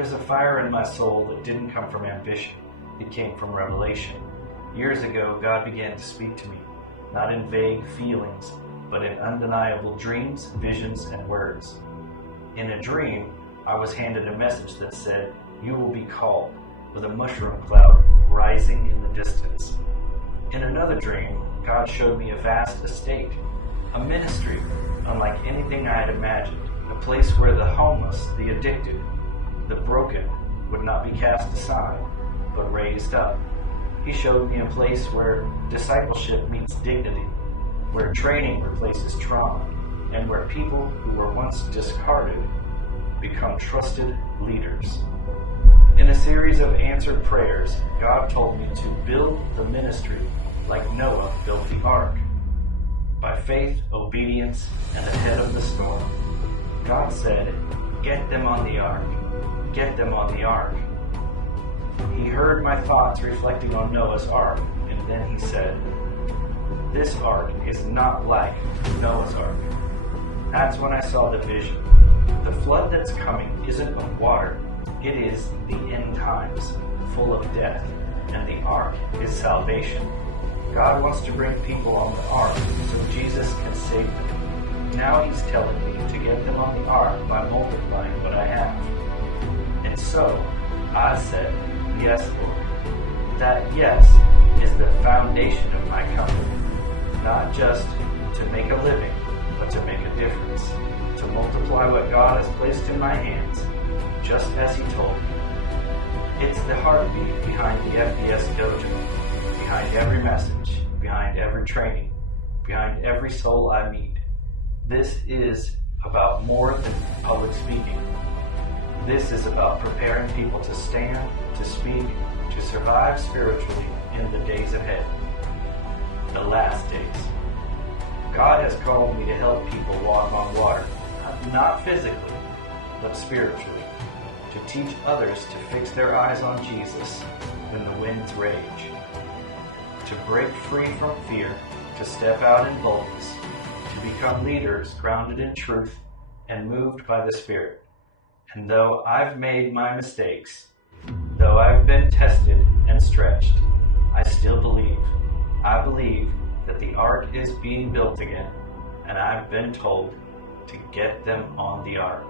There's a fire in my soul that didn't come from ambition. It came from revelation. Years ago, God began to speak to me, not in vague feelings, but in undeniable dreams, visions, and words. In a dream, I was handed a message that said, "You will be called," with a mushroom cloud rising in the distance. In another dream, God showed me a vast estate, a ministry unlike anything I had imagined, a place where the homeless, the addicted, the broken would not be cast aside, but raised up. He showed me a place where discipleship meets dignity, where training replaces trauma, and where people who were once discarded become trusted leaders. In a series of answered prayers, God told me to build the ministry like Noah built the ark. By faith, obedience, and ahead of the storm. God said, "Get them on the ark. Get them on the ark." He heard my thoughts reflecting on Noah's ark, and then he said, "This ark is not like Noah's ark." That's when I saw the vision. The flood that's coming isn't of water, it is the end times, full of death, and the ark is salvation. God wants to bring people on the ark so Jesus can save them. Now he's telling me to get them on the ark by multiplying what I have. And so, I said, "Yes, Lord." That yes is the foundation of my company. Not just to make a living, but to make a difference. To multiply what God has placed in my hands, just as he told me. It's the heartbeat behind the FDS Dojo, behind every message, behind every training, behind every soul I meet. This is about more than public speaking. This is about preparing people to stand, to speak, to survive spiritually in the days ahead. The last days. God has called me to help people walk on water, not physically, but spiritually. To teach others to fix their eyes on Jesus when the winds rage. To break free from fear, to step out in boldness, to become leaders grounded in truth and moved by the Spirit. And though I've made my mistakes, though I've been tested and stretched, I still believe. I believe that the ark is being built again, and I've been told to get them on the ark.